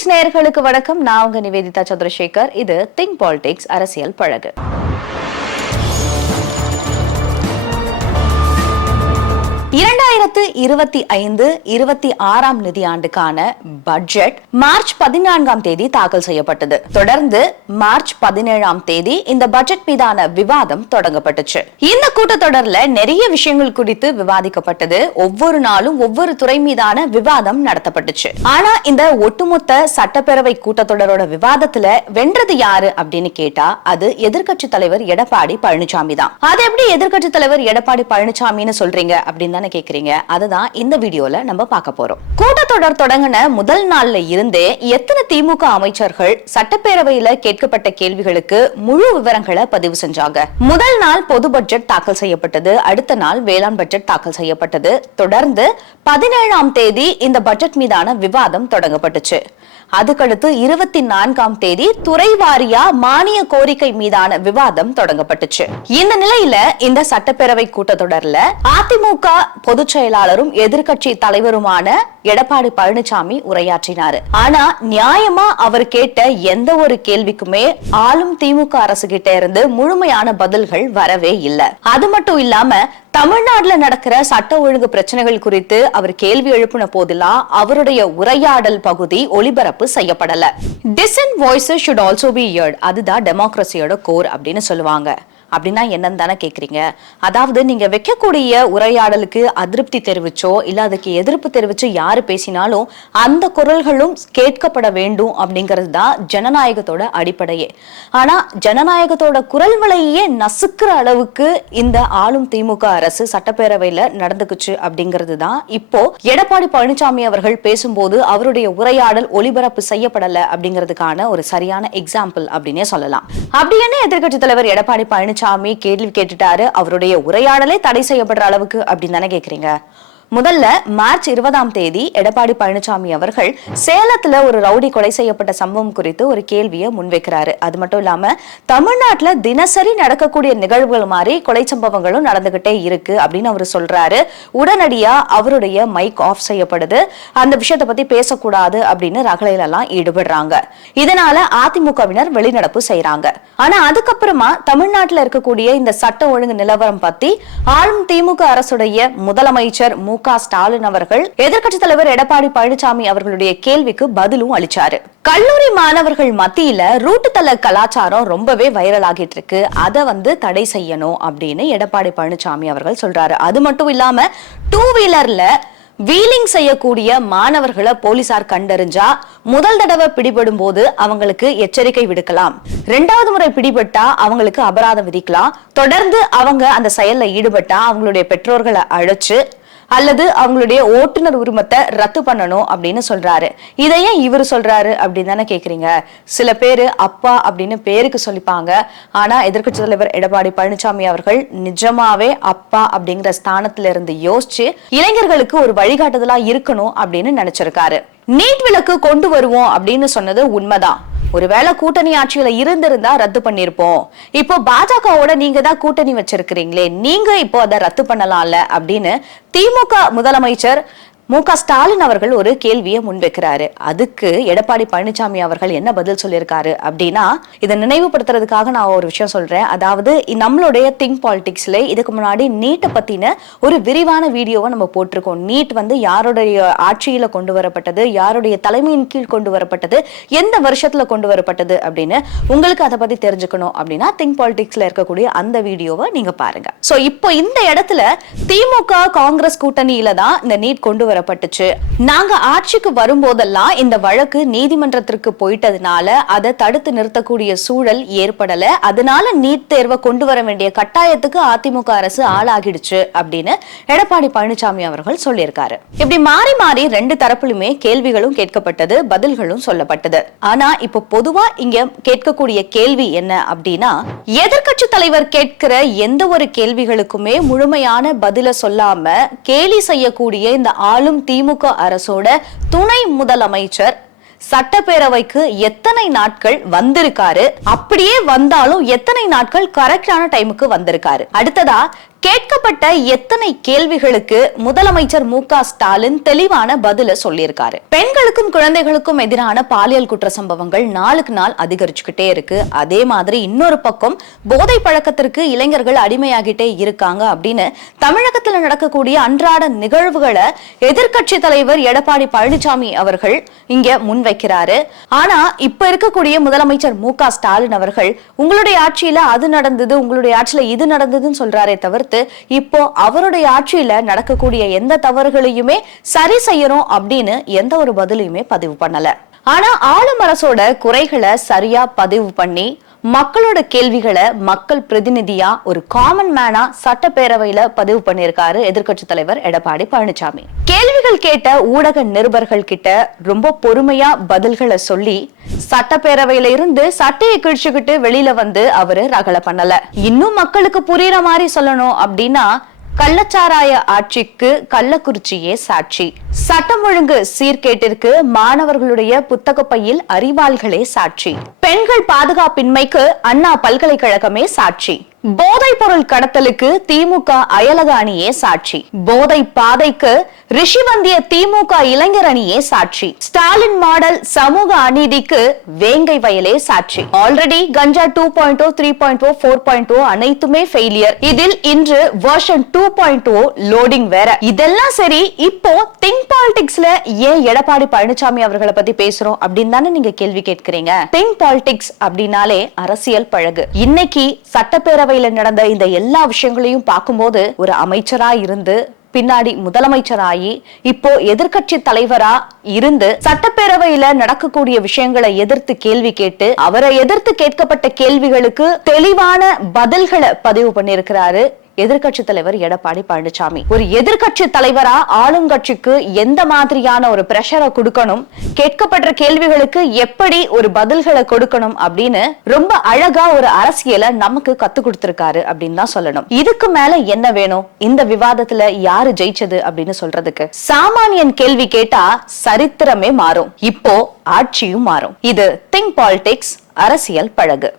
Politics நேயர்களுக்கு வணக்கம். நான் உங்க நிவேதிதா சந்திரசேகர். இது திங்க் பாலிடிக்ஸ் அரசியல் பழகு. 2025-26 நிதியாண்டுக்கான பட்ஜெட் மார்ச் 14ஆம் தேதி தாக்கல் செய்யப்பட்டது. தொடர்ந்து மார்ச் 17ஆம் தேதி இந்த பட்ஜெட் மீதான விவாதம் தொடங்கப்பட்டுச்சு. இந்த கூட்டத்தொடர்ல நிறைய விஷயங்கள் குறித்து விவாதிக்கப்பட்டது. ஒவ்வொரு நாளும் ஒவ்வொரு துறை மீதான விவாதம் நடத்தப்பட்டுச்சு. ஆனா இந்த ஒட்டுமொத்த சட்டப்பேரவை கூட்டத்தொடரோட விவாதத்துல வென்றது யாரு அப்படின்னு கேட்டா அது எதிர்க்கட்சி தலைவர் எடப்பாடி பழனிசாமி தான். அது எப்படி எதிர்க்கட்சி தலைவர் எடப்பாடி பழனிசாமின்னு சொல்றீங்க அப்படின்னு கேக்குறீங்க. அதுதான் இந்த வீடியோல நம்ம பார்க்க போறோம். கூட்டத்தொடர் தொடங்கின முதல் நாள்ல இருந்தே எத்தனை திமுக அமைச்சர்கள் சட்டப்பேரவையில கேட்கப்பட்ட கேள்விகளுக்கு முழு விவரங்களை பதிவு செஞ்சாங்க. முதல் நாள் பொது பட்ஜெட் தாக்கல் செய்யப்பட்டது. அடுத்த நாள் வேளாண் பட்ஜெட் தாக்கல் செய்யப்பட்டது. தொடர்ந்து 17ஆம் தேதி இந்த பட்ஜெட் மீதான விவாதம் தொடங்கப்பட்டுச்சு. அதுக்கடுத்து 24ஆம் தேதி துறை வாரியா மானிய கோரிக்கை மீதான விவாதம் தொடங்கப்பட்டுச்சு. இந்த நிலையில இந்த சட்டப்பேரவை கூட்டத்தொடர்ல அதிமுக பொதுச் செயலாளரும் எதிர்க்கட்சி தலைவருமான எடப்பாடி பழனிசாமி உரையாற்றினாரு. ஆனா நியாயமா அவர் கேட்ட எந்த ஒரு கேள்விக்குமே ஆளும் திமுக அரசு கிட்ட இருந்து முழுமையான பதில்கள் வரவே இல்லை. அது மட்டும் இல்லாம தமிழ்நாட்டுல நடக்கிற சட்ட ஒழுங்கு பிரச்சனைகள் குறித்து அவர் கேள்வி எழுப்பின போதெல்லாம் அவருடைய உரையாடல் பகுதி ஒளிபரப்பு செய்யப்படல. Dissent voices should also be heard. அதுதான் டெமோக்ரஸியோட கோர் அப்படின்னு சொல்லுவாங்க. அப்படின்னா என்னன்னு தானே கேக்குறீங்க. அதாவது நீங்க வைக்கக்கூடிய உரையாடலுக்கு அதிருப்தி தெரிவிச்சோ இல்ல அதுக்கு எதிர்ப்பு தெரிவிச்சோ யாரு பேசினாலும் அந்த குரல்களும் கேட்கப்பட வேண்டும் அப்படிங்கிறது தான் ஜனநாயகத்தோட அடிப்படையே. ஆனா ஜனநாயகத்தோட குரல் வலையே நசுக்கிற அளவுக்கு இந்த ஆளும் திமுக அரசு சட்டப்பேரவையில நடந்துக்குச்சு அப்படிங்கிறது தான் இப்போ எடப்பாடி பழனிசாமி அவர்கள் பேசும்போது அவருடைய உரையாடல் ஒளிபரப்பு செய்யப்படல அப்படிங்கிறதுக்கான ஒரு சரியான எக்ஸாம்பிள் அப்படின்னே சொல்லலாம். அப்படி என்ன எதிர்க்கட்சி தலைவர் எடப்பாடி பழனிசாமி கேள்வி கேட்டுட்டாரு, அவருடைய உரையாடலே தடை செய்யப்படுற அளவுக்கு அப்படின்னு தானே கேக்குறீங்க. முதல்ல மார்ச் 20ஆம் தேதி எடப்பாடி பழனிசாமி அவர்கள் சேலத்துல ஒரு ரவுடி கொலை செய்யப்பட்ட சம்பவம் குறித்து ஒரு கேள்வியை முன்வைக்கிறாரு. அது மட்டும் இல்லாம தமிழ்நாட்டுல தினசரி நடக்கக்கூடிய நிகழ்வுகள் மாதிரி கொலை சம்பவங்களும் நடந்துகிட்டே இருக்கு அப்படின்னு அவர் சொல்றாரு. உடனடியா அவருடைய மைக் ஆஃப் செய்யப்படுது. அந்த விஷயத்தை பத்தி பேசக்கூடாது அப்படின்னு ரகளையில எல்லாம் ஈடுபடுறாங்க. இதனால அதிமுகவினர் வெளிநடப்பு செய்யறாங்க. ஆனா அதுக்கப்புறமா தமிழ்நாட்டுல இருக்கக்கூடிய இந்த சட்ட ஒழுங்கு நிலவரம் பத்தி ஆளும் திமுக அரசுடைய முதலமைச்சர் ஸ்டாலின் அவர்கள் எதிர்க்கட்சி தலைவர் எடப்பாடி பழனிசாமி அவர்களுடைய கேள்விக்கு பதிலும் அளிச்சாரு. கல்லூரி மாணவர்கள் மத்தியில ரூட்டுத்தல கலாச்சாரம் ரொம்பவே வைரல் ஆகிட்டு இருக்கு. அதை தடை செய்யணும் அப்படின்னு எடப்பாடி பழனிசாமி அவர்கள் சொல்றாரு. அது மட்டும் இல்லாம டூ வீலர்ல வீலிங் செய்யக்கூடிய மாணவர்களை போலீசார் கண்டறிஞ்சா முதல் தடவை பிடிபடும் போது அவங்களுக்கு எச்சரிக்கை விடுக்கலாம். 2வது முறை பிடிபட்டா அவங்களுக்கு அபராதம் விதிக்கலாம். தொடர்ந்து அவங்க அந்த செயல்ல ஈடுபட்டா அவங்களுடைய பெற்றோர்களை அழைச்சு அல்லது அவங்களுடைய ஓட்டுநர் உரிமத்தை ரத்து பண்ணணும் அப்படின்னு சொல்றாரு. இதையே இவர் சொல்றாரு அப்படின்னு தானே கேக்குறீங்க. சில பேரு அப்பா அப்படின்னு பேருக்கு சொல்லிப்பாங்க. ஆனா எதிர்க்கட்சி தலைவர் எடப்பாடி பழனிசாமி அவர்கள் நிஜமாவே அப்பா அப்படிங்கிற ஸ்தானத்துல இருந்து யோசிச்சு இளைஞர்களுக்கு ஒரு வழிகாட்டுதலா இருக்கணும் அப்படின்னு நினைச்சிருக்காரு. நீட் விலக்கு கொண்டு வருவோம் அப்படின்னு சொன்னது உண்மைதான். ஒருவேளை கூட்டணி ஆட்சியில இருந்திருந்தா ரத்து பண்ணிருப்போம். இப்போ பாஜகவோட நீங்க தான் கூட்டணி வச்சிருக்கிறீங்களே, நீங்க இப்போ அதை ரத்து பண்ணலாம்ல அப்படின்னு திமுக முதலமைச்சர் ஸ்டாலின் அவர்கள் ஒரு கேள்வியை முன்வைக்கிறாரு. அதுக்கு எடப்பாடி பழனிசாமி அவர்கள் என்ன பதில் சொல்லியிருக்காரு அப்படின்னா, இதை நினைவுபடுத்துறதுக்காக நான் ஒரு விஷயம் சொல்றேன். அதாவது நம்மளுடைய திங்க் பாலிடிக்ஸ்ல இதுக்கு முன்னாடி நீட்டை பத்தின ஒரு விரிவான வீடியோவை நம்ம போட்டிருக்கோம். நீட் யாருடைய ஆட்சியில கொண்டு வரப்பட்டது, யாருடைய தலைமையின் கீழ் கொண்டு வரப்பட்டது, எந்த வருஷத்துல கொண்டு வரப்பட்டது அப்படின்னு உங்களுக்கு அதை பத்தி தெரிஞ்சுக்கணும் அப்படின்னா திங்க் பாலிடிக்ஸ்ல இருக்கக்கூடிய அந்த வீடியோவை நீங்க பாருங்க. சோ இப்போ இந்த இடத்துல திமுக காங்கிரஸ் கூட்டணியில தான் இந்த நீட் கொண்டு வர நாங்க ஆட்சிக்கு வரும்போதெல்லாம் இந்த வழக்கு நீதிமன்றத்திற்கு போயிட்டதுனால அதை தடுத்து நிறுத்தக்கூடிய சூழல் ஏற்படல. அதனால நீட் தேர்வை கொண்டு வர வேண்டிய கட்டாயத்துக்கு அதிமுக அரசு ஆளாகிடுச்சு அப்படின்னு எடப்பாடி பழனிசாமி அவர்கள் சொல்லியிருக்காரு. இப்படி மாறி மாறி 2 தரப்பிலுமே கேள்விகளும் கேட்கப்பட்டது, பதில்களும் சொல்லப்பட்டது. ஆனா இப்ப பொதுவா இங்க கேட்கக்கூடிய கேள்வி என்ன அப்படின்னா, எதிர்க்கட்சி தலைவர் கேட்கிற எந்த ஒரு கேள்விகளுக்குமே முழுமையான பதில சொல்லாம கேலி செய்யக்கூடிய இந்த ஆளும் திமுக அரசோட துணை முதலமைச்சர் சட்டப்பேரவைக்கு எத்தனை நாட்கள் வந்திருக்காரு, அப்படியே வந்தாலும் எத்தனை நாட்கள் கரெக்டான டைமுக்கு வந்திருக்காரு. அடுத்ததா கேட்கப்பட்ட எத்தனை கேள்விகளுக்கு முதலமைச்சர் மு.க. ஸ்டாலின் தெளிவான பதில சொல்லியிருக்காரு. பெண்களுக்கும் குழந்தைகளுக்கும் எதிரான பாலியல் குற்ற சம்பவங்கள் நாளுக்கு நாள் அதிகரிச்சுக்கிட்டே இருக்கு. அதே மாதிரி இன்னொரு பக்கம் போதை பழக்கத்திற்கு இளைஞர்கள் அடிமையாகிட்டே இருக்காங்க அப்படின்னு தமிழகத்தில் நடக்கக்கூடிய அன்றாட நிகழ்வுகளை எதிர்க்கட்சி தலைவர் எடப்பாடி பழனிசாமி அவர்கள் இங்க முன்வைக்கிறாரு. ஆனா இப்ப இருக்கக்கூடிய முதலமைச்சர் மு.க. ஸ்டாலின் அவர்கள் உங்களுடைய ஆட்சியில அது நடந்தது, உங்களுடைய ஆட்சியில இது நடந்ததுன்னு சொல்றாரே தவிர்த்து இப்போ அவருடைய ஆட்சியில நடக்கக்கூடிய எந்த தவறுகளையுமே சரி செய்யணும் அப்படின்னு எந்த ஒரு பதிலையுமே பதிவு பண்ணல. ஆனா ஆளும் அரசோட குறைகளை சரியா பதிவு பண்ணி மக்களோட கேள்விகளை மக்கள் பிரதிநிதியா ஒரு காமன் மேனா சட்டப்பேரவையில பதிவு பண்ணியிருக்காரு எதிர்க்கட்சி தலைவர் எடப்பாடி பழனிசாமி. கேள்விகள் கேட்ட ஊடக நிருபர்கள் கிட்ட ரொம்ப பொறுமையா பதில்களை சொல்லி சட்டப்பேரவையில இருந்து சட்டையை கிழிச்சுக்கிட்டு வெளியில வந்து அவரு ரகலை பண்ணல. இன்னும் மக்களுக்கு புரியுற மாதிரி சொல்லணும் அப்படின்னா கள்ளச்சாராய ஆட்சிக்கு கள்ளக்குறிச்சியே சாட்சி, சட்டம் ஒழுங்கு சீர்கேட்டிற்கு மாணவர்களுடைய புத்தக பையில் அறிவாள்களே சாட்சி, பெண்கள் பாதுகாப்பின்மைக்கு அண்ணா பல்கலைக்கழகமே சாட்சி, போதை பொருள் கடத்தலுக்கு திமுக அயலக அணியே சாட்சி, போதை பாதைக்கு ரிஷிவந்திய திமுக இளைஞர் அணியே சாட்சி, ஸ்டாலின் மாடல் சமூக அநீதிக்கு வேங்கை வயலே சாட்சி. ஆல்ரெடி கஞ்சா 2.0, 3.0, 4.0 அனைத்துமே ஃபெயிலியர். இதில் இன்று வெர்ஷன் 2.0 லோடிங் வேற. இதெல்லாம் சரி, இப்போ திங்க் பாலிடிக்ஸ்ல ஏன் எடப்பாடி பழனிசாமி அவர்களை பத்தி பேசுறோம் அப்படின்னு தானே நீங்க கேள்வி கேட்கிறீங்க. திங்க் பாலிடிக்ஸ் அப்படின்னாலே அரசியல் பழகு. இன்னைக்கு சட்டப்பேரவை நடந்த இந்த எல்லா விஷயங்களையும் பார்க்கும்போது ஒரு அமைச்சரா இருந்து பின்னாடி முதலமைச்சராகி இப்போ எதிர்க்கட்சி தலைவரா இருந்து சட்டப்பேரவையில நடக்கக்கூடிய விஷயங்களை எதிர்த்து கேள்வி கேட்டு அவரை எதிர்த்து கேட்கப்பட்ட கேள்விகளுக்கு தெளிவான பதில்களை பதிவு பண்ணியிருக்கிறாரு எதிர்க்கட்சி தலைவர் எடப்பாடி பழனிசாமி. ஒரு எதிர்க்கட்சி தலைவரா ஆளுங்கட்சிக்கு எந்த மாதிரியான ஒரு பிரஷரை கொடுக்கணும், கேட்கப்பட்ட கேள்விகளுக்கு எப்படி ஒரு பதில்களை கொடுக்கணும் அப்படின்னு ரொம்ப அழகா ஒரு அரசியலை நமக்கு கத்து கொடுத்திருக்காரு அப்படின்னு தான் சொல்லணும். இதுக்கு மேல என்ன வேணும்? இந்த விவாதத்துல யாரு ஜெயிச்சது அப்படின்னு சொல்றதுக்கு சாமானியன் கேள்வி கேட்டா சரித்திரமே மாறும், இப்போ ஆட்சியும் மாறும். இது திங்க் பாலிடிக்ஸ், அரசியல் பழகு.